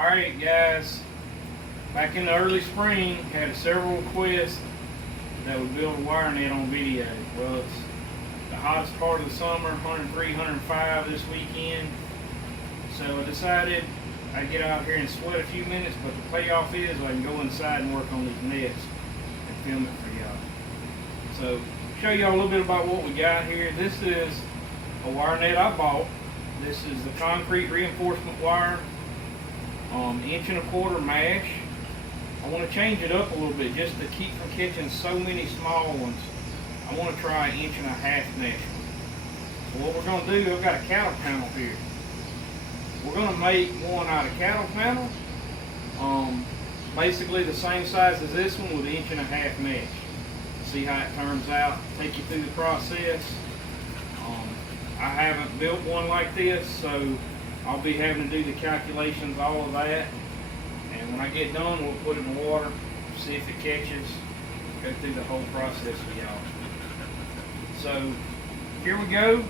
Alright guys, back in the early spring, had several requests that we build a wire net on video. Well, it's the hottest part of the summer, 103, 105 this weekend. So I decided I'd get out here and sweat a few minutes, but the payoff is I can go inside and work on these nets and film it for y'all. So, show y'all a little bit about what we got here. This is a wire net I bought. This is the concrete reinforcement wire, 1.25 inch mash. I want to change it up a little bit just to keep from catching so many small ones. I want to try 1.5 inch mesh. So what we're going to do, I've got a cattle panel here. We're going to make one out of cattle panel, basically the same size as this one with 1.5 inch mesh. See how it turns out, take you through the process. I haven't built one like this, so I'll be having to do the calculations, all of that. And when I get done, we'll put it in the water, see if it catches, go through the whole process with y'all. So here we go.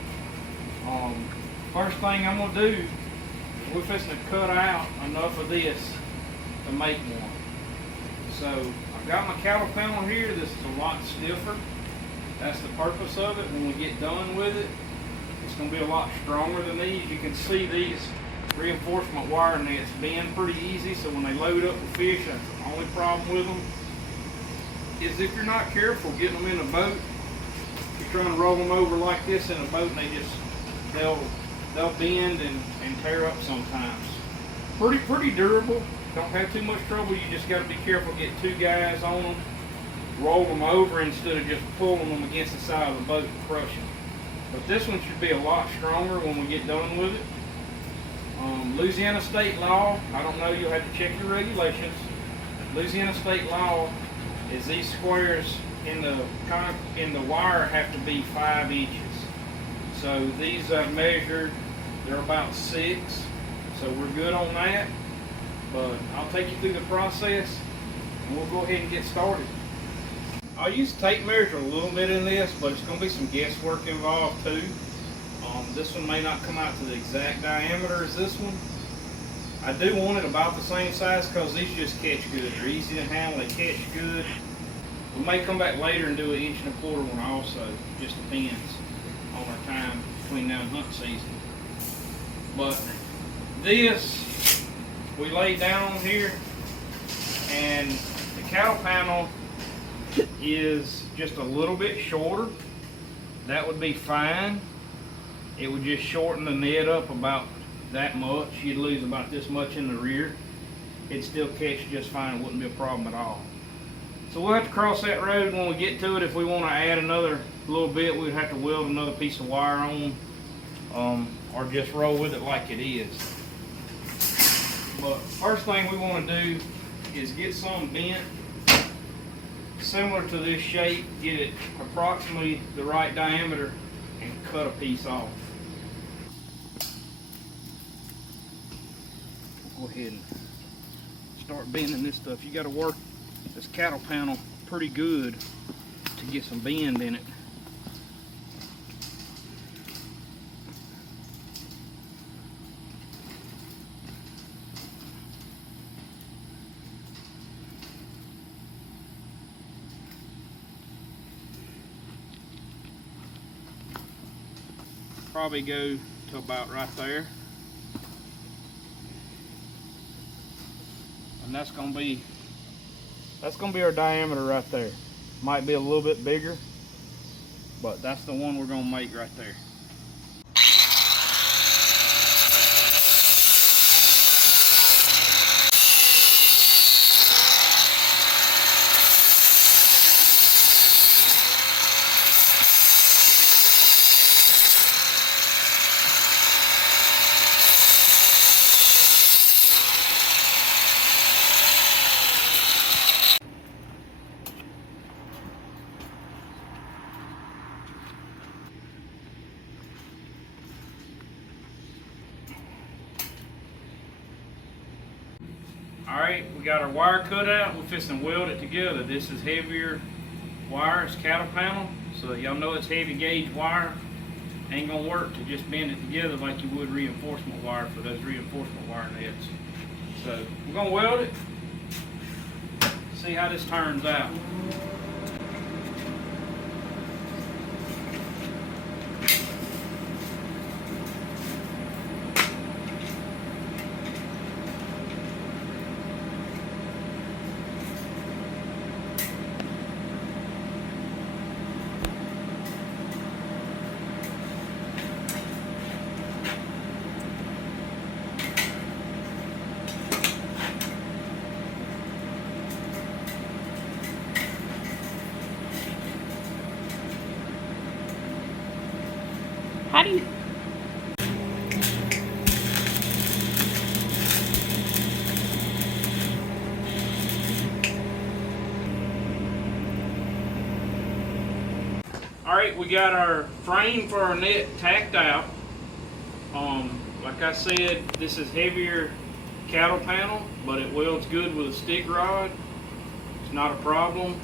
First thing I'm going to do, we're fixing to cut out enough of this to make one. So I've got my cattle panel here. This is a lot stiffer. That's the purpose of it. When we get done with it, it's going to be a lot stronger than these. You can see these reinforcement wire nets bend pretty easy, so when they load up with fish, that's the only problem with them. Is if you're not careful getting them in a boat, you're trying to roll them over like this in a boat, and they'll bend and tear up sometimes. Pretty durable. Don't have too much trouble. You just got to be careful. Get two guys on them, roll them over instead of just pulling them against the side of the boat and crush them. But this one should be a lot stronger when we get done with it. Louisiana state law, I don't know, you'll have to check your regulations. Louisiana state law is these squares in the wire have to be 5 inches. So these I've measured, they're about 6. So we're good on that. But I'll take you through the process and we'll go ahead and get started. I'll use tape measure a little bit in this, but it's going to be some guesswork involved too. This one may not come out to the exact diameter as this one. I do want it about the same size because these just catch good. They're easy to handle, they catch good. We may come back later and do an 1.25 inch one also. Just depends on our time between now and hunt season. But this, we lay down here, and the cattle panel is just a little bit shorter. That would be fine. It would just shorten the net up about that much. You'd lose about this much in the rear. It'd still catch just fine. It wouldn't be a problem at all. So we'll have to cross that road when we get to it. If we want to add another little bit, we'd have to weld another piece of wire on, or just roll with it like it is. But first thing we want to do is get some bent similar to this shape, get it approximately the right diameter, and cut a piece off. We'll go ahead and start bending this stuff. You got to work this cattle panel pretty good to get some bend in it. Probably go to about right there, and that's gonna be our diameter right there. Might be a little bit bigger, but that's the one we're gonna make right there. Alright, we got our wire cut out. We're fixing to weld it together. This is heavier wire, it's cattle panel, so y'all know it's heavy gauge wire. Ain't gonna work to just bend it together like you would reinforcement wire for those reinforcement wire nets. So we're gonna weld it, see how this turns out. How do you... Alright, we got our frame for our net tacked out. Like I said, this is heavier cattle panel, but it welds good with a stick rod. It's not a problem.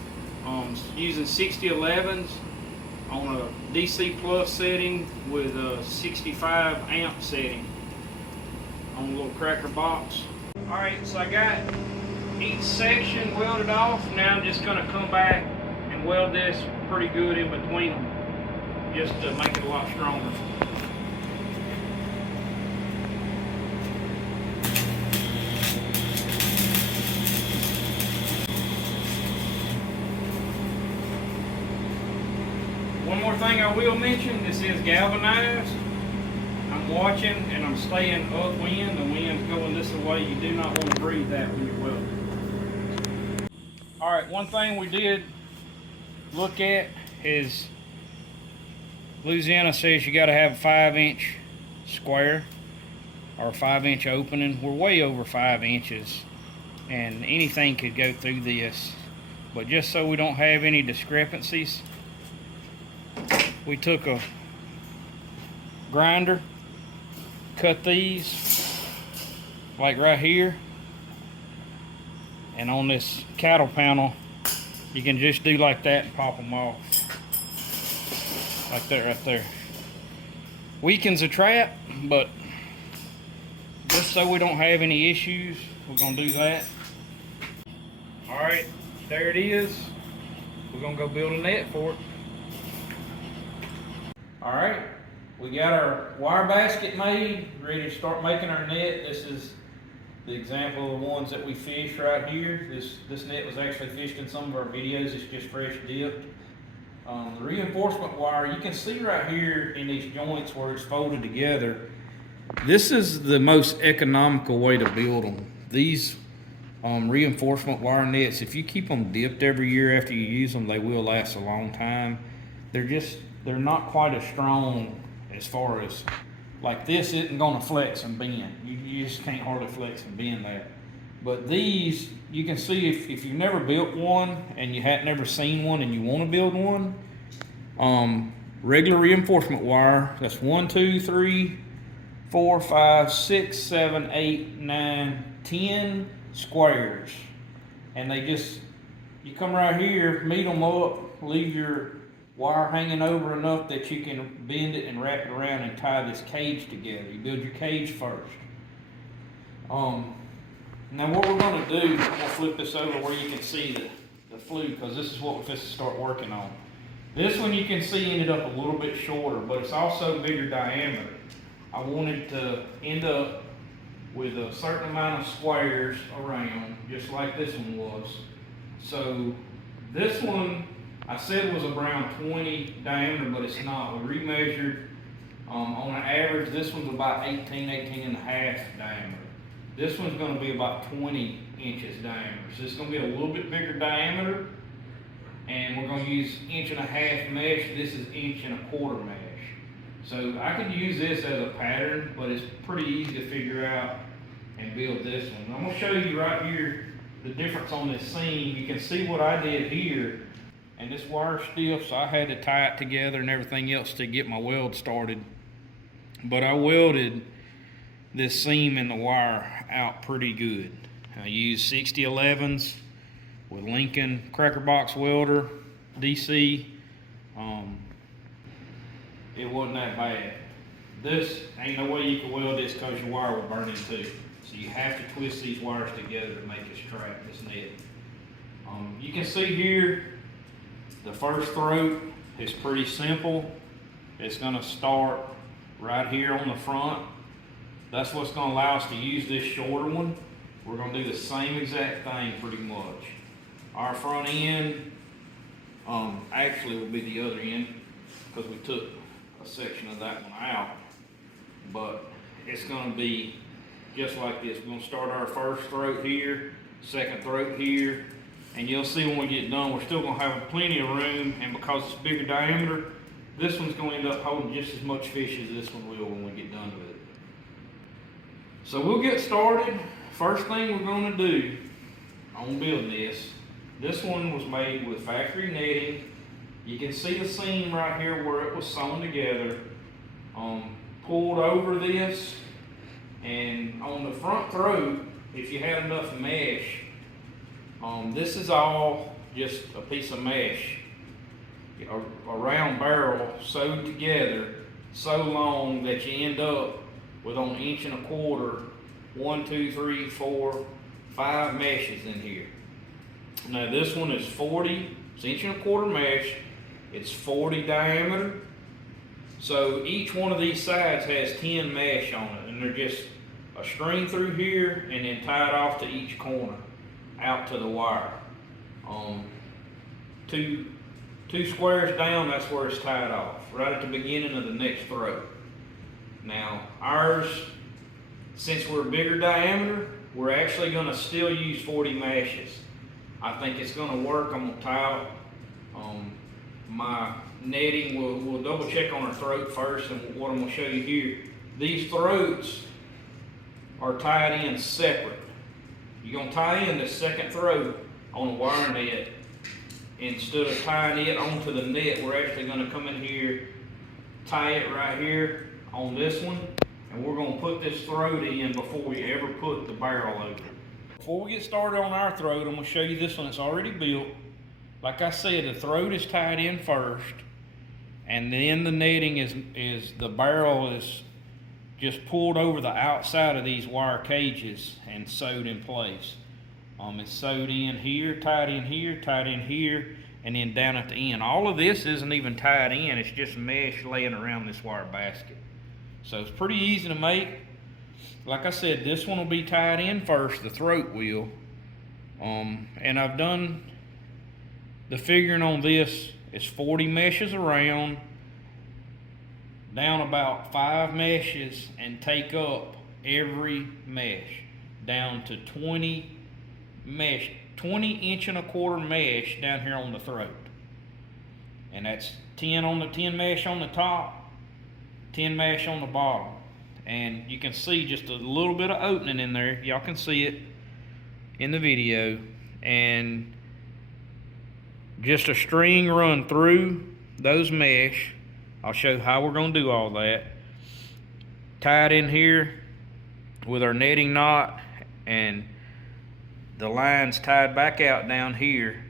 Using 6011s on a DC plus setting with a 65 amp setting on a little cracker box. Alright, so I got each section welded off. Now I'm just going to come back and weld this pretty good in between them, just to make it a lot stronger. One more thing I will mention, this is galvanized. I'm watching and I'm staying upwind. The wind's going this way. You do not want to breathe that when you're welding. Alright, one thing we did look at is Louisiana says you got to have a 5-inch square or a 5-inch opening. We're way over 5 inches and anything could go through this, but just so we don't have any discrepancies, we took a grinder, cut these like right here, and on this cattle panel you can just do like that and pop them off like that right there. Weakens the trap, but just so we don't have any issues, we're gonna do that. All right, there it is. We're gonna go build a net for it. All right, we got our wire basket made, ready to start making our net. This is the example of the ones that we fish right here. This net was actually fished in some of our videos. It's just fresh dipped. The reinforcement wire, you can see right here in these joints where it's folded together. This is the most economical way to build them. These reinforcement wire nets, if you keep them dipped every year after you use them, they will last a long time. They're not quite as strong as far as, like this isn't gonna flex and bend. You just can't hardly flex and bend that. But these, you can see if you've never built one and you hadn't never seen one and you wanna build one, regular reinforcement wire, that's 1, 2, 3, 4, 5, 6, 7, 8, 9, 10 squares. And they just, you come right here, meet them up, leave your wire hanging over enough that you can bend it and wrap it around and tie this cage together. You build your cage first. Now what we're going to do, I'm going to flip this over where you can see the flue, because this is what we're going to start working on. This one you can see ended up a little bit shorter, but it's also bigger diameter. I wanted to end up with a certain amount of squares around, just like this one was. So this one, I said was around 20 diameter, but it's not. We remeasured, on an average, this one's about 18 and a half diameter. This one's gonna be about 20 inches diameter. So it's gonna be a little bit bigger diameter, and we're gonna use 1.5 inch mesh. This is 1.25 inch mesh. So I could use this as a pattern, but it's pretty easy to figure out and build this one. I'm gonna show you right here the difference on this seam. You can see what I did here. And this wire's stiff, so I had to tie it together and everything else to get my weld started. But I welded this seam in the wire out pretty good. I used 6011s with Lincoln cracker box welder, DC. It wasn't that bad. This, ain't no way you can weld this because your wire will burn in too. So you have to twist these wires together to make this trap, this net. You can see here, the first throat is pretty simple. It's gonna start right here on the front. That's what's gonna allow us to use this shorter one. We're gonna do the same exact thing pretty much. Our front end, actually will be the other end because we took a section of that one out. But it's gonna be just like this. We're gonna start our first throat here, second throat here, and you'll see when we get done, we're still gonna have plenty of room, and because it's bigger diameter, this one's gonna end up holding just as much fish as this one will when we get done with it. So we'll get started. First thing we're gonna do on building this one was made with factory netting. You can see the seam right here where it was sewn together. Pulled over this, and on the front throat, if you have enough mesh, this is all just a piece of mesh, a round barrel sewed together so long that you end up with on 1.25 inches, 1, 2, 3, 4, 5 meshes in here. Now this one is 40, it's 1.25 inch mesh, it's 40 diameter. So each one of these sides has 10 mesh on it, and they're just a string through here and then tied off to each corner out to the wire. Two squares down, that's where it's tied off, right at the beginning of the next throat. Now ours, since we're bigger diameter, we're actually gonna still use 40 meshes. I think it's gonna work. I'm gonna tie my netting. We'll double check on our throat first, and what I'm gonna show you here. These throats are tied in separate. You're gonna tie in the second throat on a wire net. Instead of tying it onto the net, we're actually gonna come in here, tie it right here on this one, and we're gonna put this throat in before we ever put the barrel over. Before we get started on our throat, I'm gonna show you this one that's already built. Like I said, the throat is tied in first, and then the netting is the barrel is just pulled over the outside of these wire cages and sewed in place. It's sewed in here, tied in here, tied in here, and then down at the end. All of this isn't even tied in, it's just mesh laying around this wire basket. So it's pretty easy to make. Like I said, this one will be tied in first, the throat will. And I've done the figuring on this. It's 40 meshes around, down about 5 meshes, and take up every mesh down to 20 mesh, 20.25 inch mesh down here on the throat. And that's 10 mesh on the top, 10 mesh on the bottom. And you can see just a little bit of opening in there. Y'all can see it in the video. And just a string run through those mesh. I'll show how we're going to do all that. Tied in here with our netting knot, and the lines tied back out down here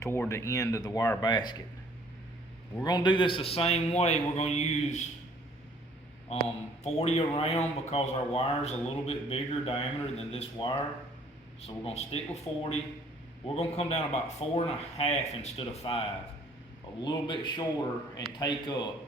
toward the end of the wire basket. We're going to do this the same way. We're going to use 40 around because our wire is a little bit bigger diameter than this wire. So we're going to stick with 40. We're going to come down about 4.5 instead of 5. A little bit shorter, and take up.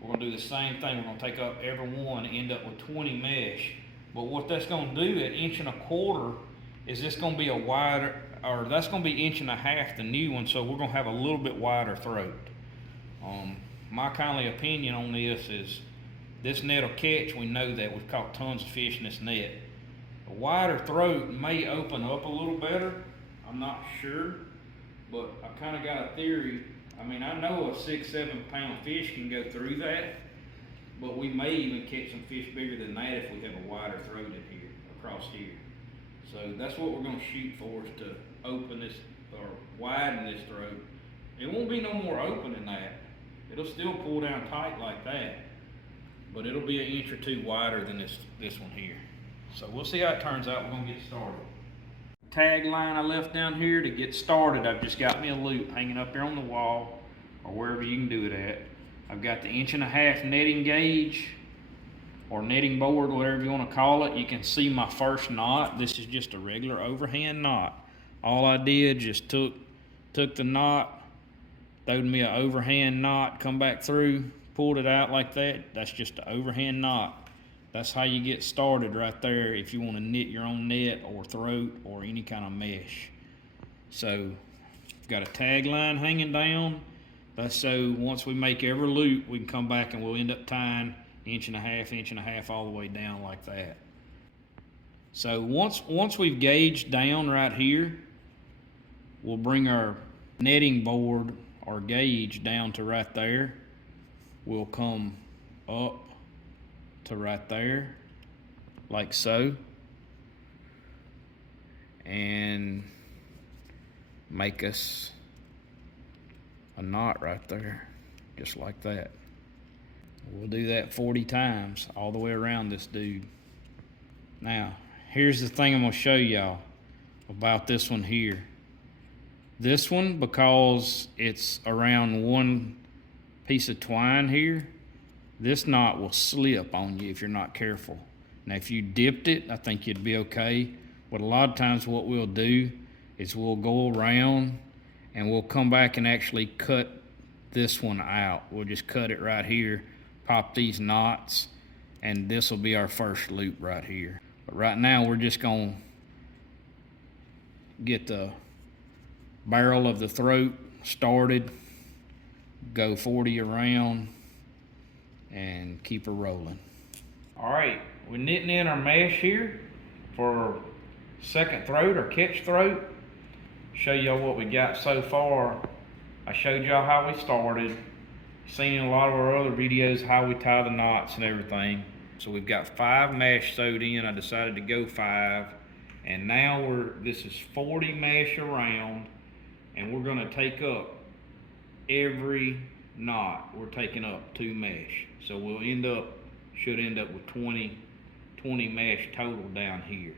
We're going to do the same thing. We're going to take up every one, end up with 20 mesh. But what that's going to do at 1.25 inches is this going to be a wider, or that's going to be 1.5 inches, the new one, so we're going to have a little bit wider throat. My kindly opinion on this is this net will catch. We know that. We've caught tons of fish in this net. A wider throat may open up a little better. I'm not sure, but I kind of got a theory. I mean, I know a 6-7 pound fish can go through that, but we may even catch some fish bigger than that if we have a wider throat in here, across here. So that's what we're going to shoot for, is to open this, or widen this throat. It won't be no more open than that. It'll still pull down tight like that, but it'll be 1 inch or 2 wider than this one here. So we'll see how it turns out. We're going to get started. Tag line I left down here to get started. I've just got me a loop hanging up here on the wall, or wherever you can do it at. I've got the 1.5 inch netting gauge or netting board, whatever you want to call it. You can see my first knot. This is just a regular overhand knot. All I did just took the knot, throwed me an overhand knot, come back through, pulled it out like that. That's just an overhand knot. That's how you get started right there if you want to knit your own net or throat or any kind of mesh. So got a tag line hanging down. That's so once we make every loop, we can come back and we'll end up tying inch and a half all the way down like that. So once we've gauged down right here, we'll bring our netting board or gauge down to right there. We'll come up to right there, like so, and make us a knot right there, just like that. We'll do that 40 times all the way around this dude. Now, here's the thing I'm gonna show y'all about this one here. This one, because it's around one piece of twine here, this knot will slip on you if you're not careful. Now, if you dipped it, I think you'd be okay. But a lot of times what we'll do is we'll go around and we'll come back and actually cut this one out. We'll just cut it right here, pop these knots, and this will be our first loop right here. But right now we're just gonna get the barrel of the throat started, go 40 around, and keep her rolling. All right, we're knitting in our mesh here for second throat or catch throat. Show y'all what we got so far. I showed y'all how we started. Seen in a lot of our other videos how we tie the knots and everything. So we've got 5 mesh sewed in. I decided to go 5, and now this is 40 mesh around, and we're gonna take up every knot. We're taking up 2 mesh. So we'll should end up with 20 mesh total down here.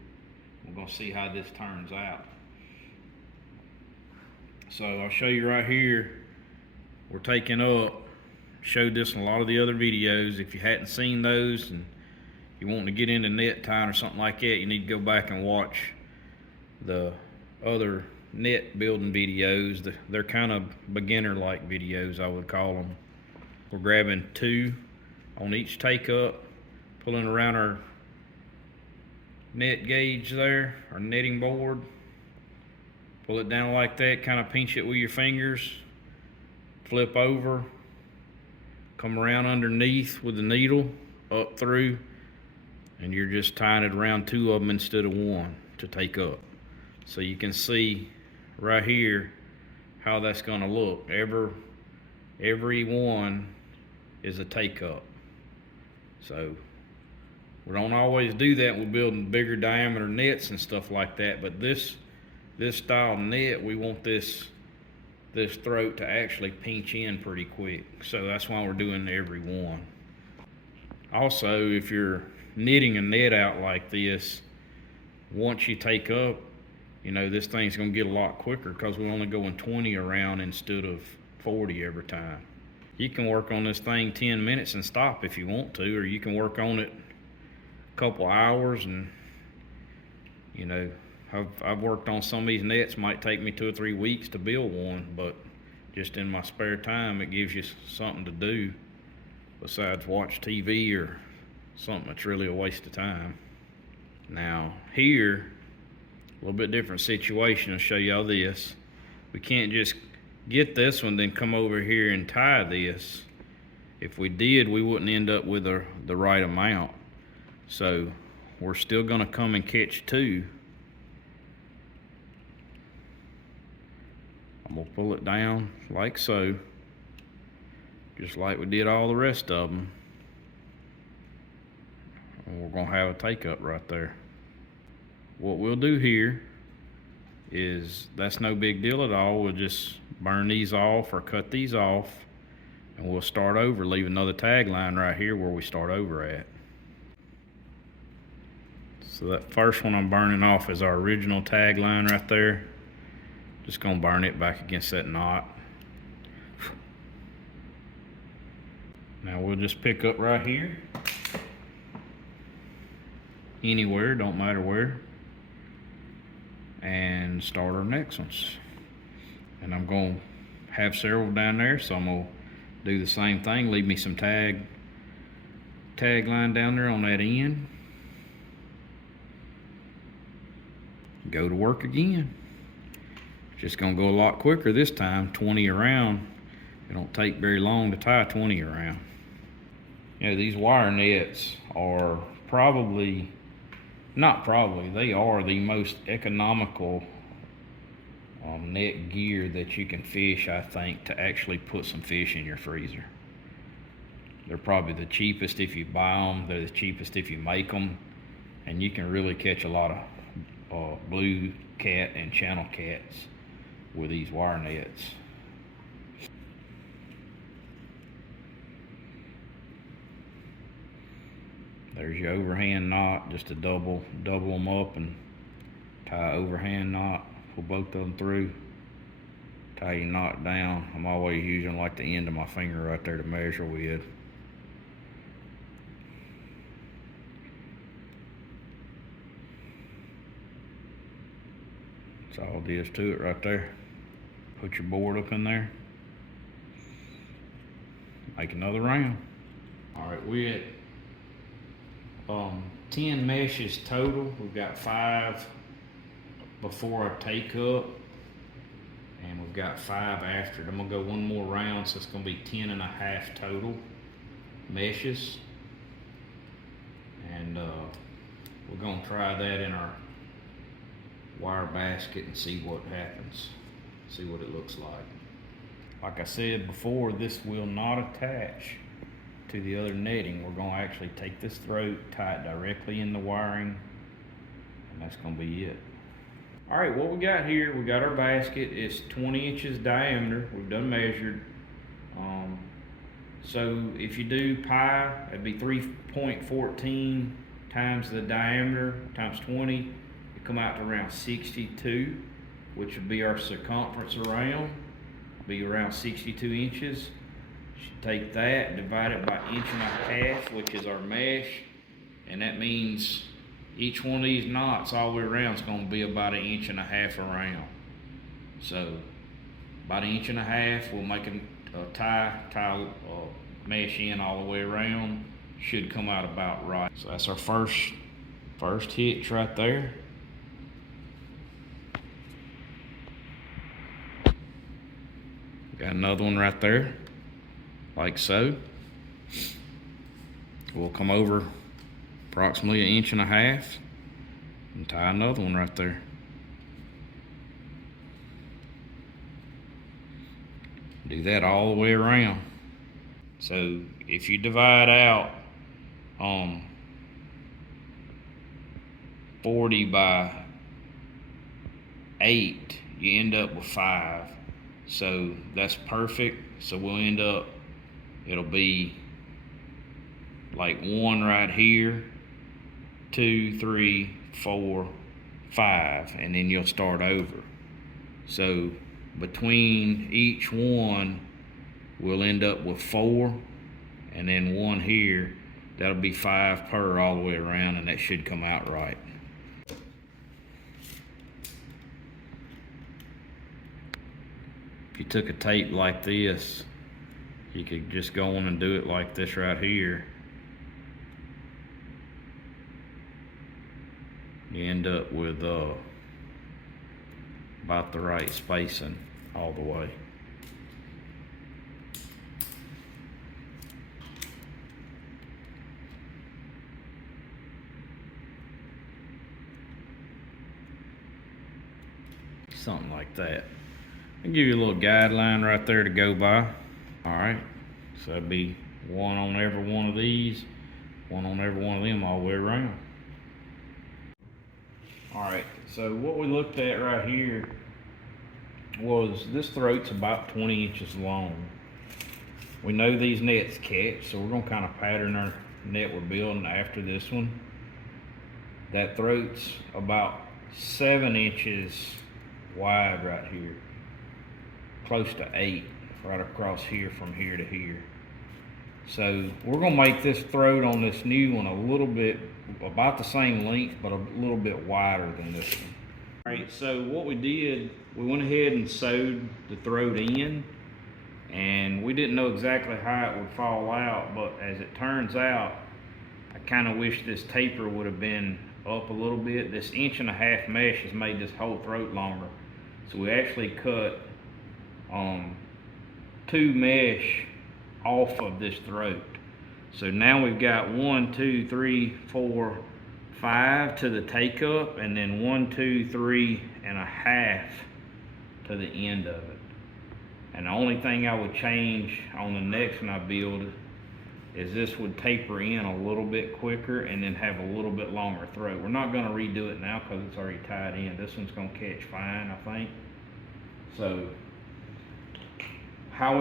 We're gonna see how this turns out. So I'll show you right here, we're taking up, showed this in a lot of the other videos. If you hadn't seen those and you want to get into net tying or something like that, you need to go back and watch the other net building videos. They're kind of beginner like videos, I would call them. We're grabbing 2 on each take up, pulling around our net gauge there, our netting board. Pull it down like that, kind of pinch it with your fingers, flip over, come around underneath with the needle, up through, and you're just tying it around 2 of them instead of 1 to take up. So you can see right here how that's gonna look. Every one is a take up. So we don't always do that. We're building bigger diameter nets and stuff like that, but this style net, we want this throat to actually pinch in pretty quick. So that's why we're doing every one. Also, if you're knitting a net out like this, once you take up, you know, this thing's gonna get a lot quicker because we're only going 20 around instead of 40 every time. You can work on this thing 10 minutes and stop if you want to, or you can work on it a couple hours. And you know, I've worked on some of these nets, might take me 2 or 3 weeks to build one, but just in my spare time, it gives you something to do besides watch TV or something that's really a waste of time. Now here, a little bit different situation. I'll show y'all this. We can't just get this one then come over here and tie this. If we did, we wouldn't end up with the right amount. So we're still gonna come and catch 2. I'm gonna pull it down like so, just like we did all the rest of them. And we're gonna have a take up right there. What we'll do here is, that's no big deal at all. We'll just burn these off or cut these off, and we'll start over, leave another tag line right here where we start over at. So that first one I'm burning off is our original tag line right there. Just gonna burn it back against that knot. Now we'll just pick up right here. anywhere, don't matter where, and start our next ones. And I'm going to have several down there, so I'm going to do the same thing. Leave me some tag line down there on that end. Go to work again. Just gonna go a lot quicker this time. 20 around. It don't take very long to tie 20 around. You know, these wire nets are they are the most economical net gear that you can fish, I think, to actually put some fish in your freezer. They're probably the cheapest if you buy them. They're the cheapest if you make them. And you can really catch a lot of blue cat and channel cats with these wire nets. There's your overhand knot, just to double them up and tie an overhand knot, pull both of them through, tie your knot down. I'm always using like the end of my finger right there to measure with. That's all it is to it right there. Put your board up in there. Make another round. All right, we're at 10 meshes total. We've got 5 before I take up, and we've got 5 after it. I'm gonna go one more round, so it's gonna be 10 and a half total meshes. And we're gonna try that in our wire basket and see what happens, see what it looks like. Like I said before, this will not attach to the other netting. We're going to actually take this throat, tie it directly in the wiring, and that's going to be it. All right, what we got here, we got our basket. It's 20 inches diameter. We've done measured. So if you do pi, it'd be 3.14 times the diameter times 20. Come out to around 62, which would be our circumference around, be around 62 inches. Should take that, divide it by 1.5 inches, which is our mesh, and that means each one of these knots all the way around is going to be about 1.5 inches around. So about 1.5 inches, we'll make a tie mesh in all the way around. Should come out about right. So that's our first hitch right there. Got another one right there, like so. We'll come over approximately 1.5 inches and tie another one right there. Do that all the way around. So if you divide out 40 by 8, you end up with 5. So that's perfect. So we'll end up, it'll be like 1 right here, 2, 3, 4, 5, and then you'll start over. So between each one, we'll end up with 4, and then 1 here. That'll be 5 per all the way around, and that should come out right. If you took a tape like this, you could just go on and do it like this right here. You end up with about the right spacing all the way. Something like that. I'll give you a little guideline right there to go by. All right, so that'd be 1 on every one of these, 1 on every one of them all the way around. All right, so what we looked at right here was this throat's about 20 inches long. We know these nets catch, so we're gonna kind of pattern our net we're building after this one. That throat's about 7 inches wide right here, close to 8 right across here from here to here. So we're gonna make this throat on this new one a little bit, about the same length, but a little bit wider than this one. All right, so what we did, we went ahead and sewed the throat in, and we didn't know exactly how it would fall out, but as it turns out, I kind of wish this taper would have been up a little bit. This 1.5 inch mesh has made this whole throat longer. So we actually cut 2 mesh off of this throat. So now we've got 1, 2, 3, 4, 5 to the take up, and then 1, 2, 3.5 to the end of it. And the only thing I would change on the next one I build is this would taper in a little bit quicker and then have a little bit longer throat. We're not gonna redo it now because it's already tied in. This one's gonna catch fine, I think. So how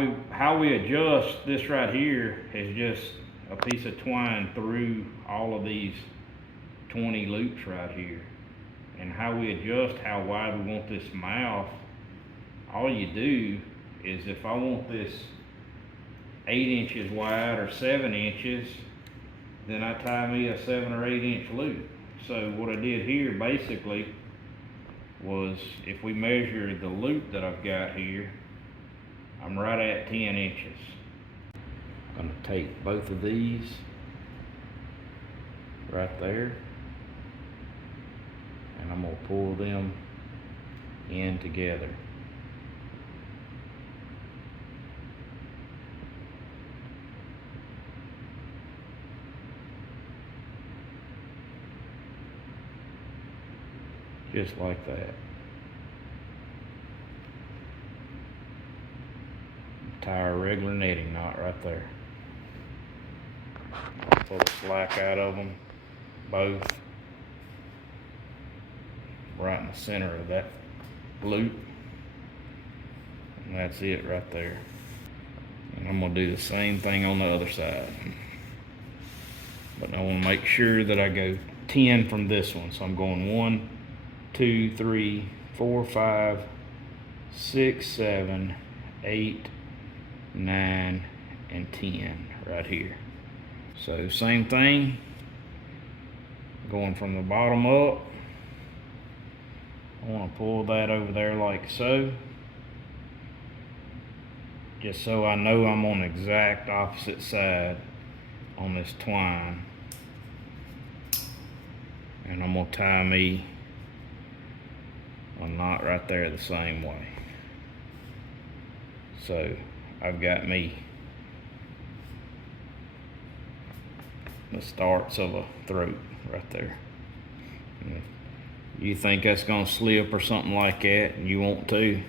we adjust this right here is just a piece of twine through all of these 20 loops right here. And how we adjust how wide we want this mouth, all you do is, if I want this 8 inches wide or 7 inches, then I tie me a 7 or 8 inch loop. So what I did here basically was, if we measure the loop that I've got here, I'm right at 10 inches. I'm gonna take both of these right there, and I'm gonna pull them in together. Just like that. Tie a regular knitting knot right there. Pull the slack out of them both, right in the center of that loop, and that's it right there. And I'm gonna do the same thing on the other side, but I want to make sure that I go 10 from this one. So I'm going 1, 2, 3, 4, 5, 6, 7, 8, 9, and 10 right here. So same thing, going from the bottom up. I want to pull that over there like so, just so I know I'm on the exact opposite side on this twine. And I'm gonna tie me a knot right there the same way. So I've got me the starts of a throat right there. And if you think that's gonna slip or something like that and you want to,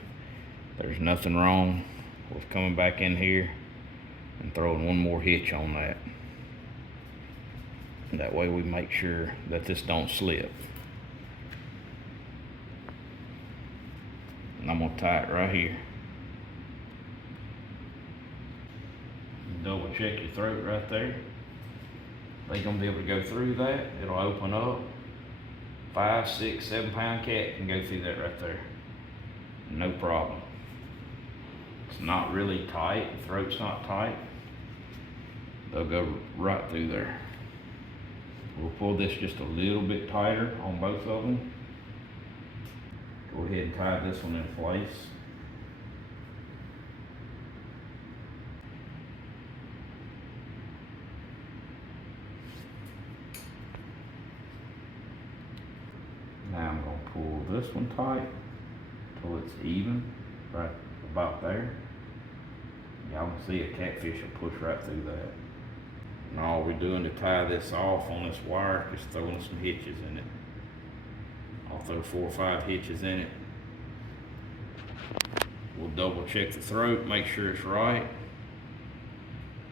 there's nothing wrong with coming back in here and throwing one more hitch on that. And that way we make sure that this don't slip. And I'm gonna tie it right here. Double check your throat right there. They're gonna be able to go through that. It'll open up. 5, 6, 7 pound cat can go through that right there. No problem. It's not really tight. The throat's not tight. They'll go right through there. We'll pull this just a little bit tighter on both of them. Go ahead and tie this one in place. Now I'm going to pull this one tight till it's even, right about there. Y'all can see a catfish will push right through that. And all we're doing to tie this off on this wire is throwing some hitches in it. I'll throw 4 or 5 hitches in it. We'll double check the throat, make sure it's right.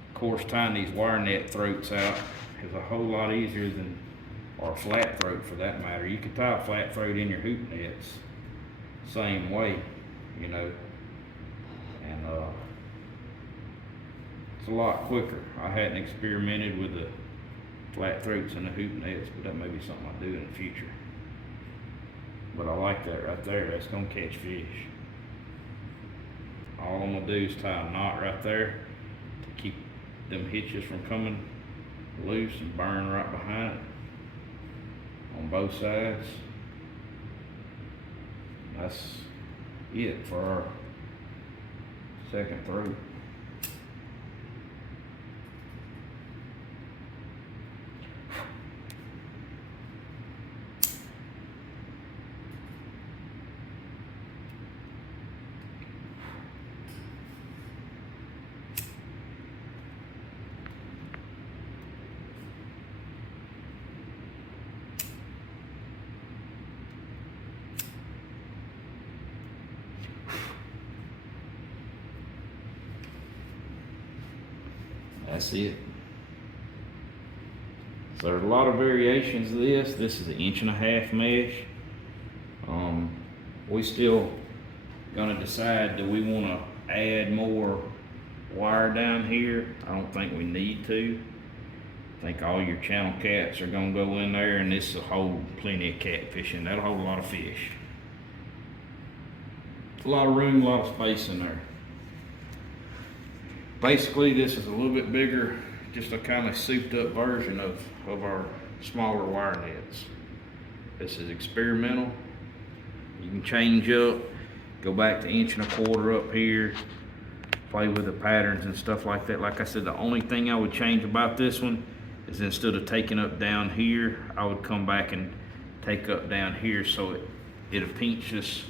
Of course, tying these wire net throats out is a whole lot easier than, or a flat throat for that matter. You can tie a flat throat in your hoop nets, same way, you know, and it's a lot quicker. I hadn't experimented with the flat throats and the hoop nets, but that may be something I'll do in the future. But I like that right there. That's gonna catch fish. All I'm gonna do is tie a knot right there to keep them hitches from coming loose and burn right behind it on both sides. That's it for our second throat. That's it. So there's a lot of variations of this. This is an 1.5 inch mesh. We still gonna decide, do we wanna add more wire down here? I don't think we need to. I think all your channel cats are gonna go in there, and this will hold plenty of catfish, and that'll hold a lot of fish. A lot of room, a lot of space in there. Basically, this is a little bit bigger, just a kind of souped up version of our smaller wire nets. This is experimental. You can change up, go back to 1.25 inch up here, play with the patterns and stuff like that. Like I said, the only thing I would change about this one is instead of taking up down here, I would come back and take up down here, so it'll pinch this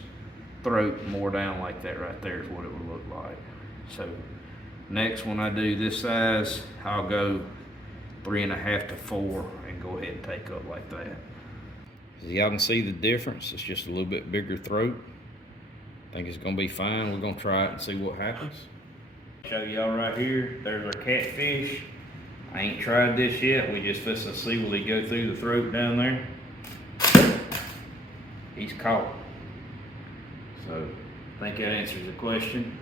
throat more down like that right there is what it would look like. So next, when I do this size, I'll go 3.5 to 4 and go ahead and take up like that. As y'all can see the difference, it's just a little bit bigger throat. I think it's gonna be fine. We're gonna try it and see what happens. Show y'all right here, there's our catfish. I ain't tried this yet. We just fixing to see will he go through the throat down there. He's caught. So I think that answers the question.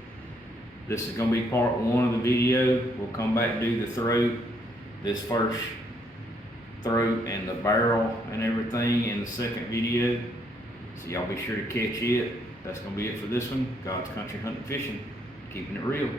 This is gonna be part 1 of the video. We'll come back and do the throat, this first throat and the barrel and everything in the second video. So y'all be sure to catch it. That's gonna be it for this one. God's Country Hunting Fishing, keeping it real.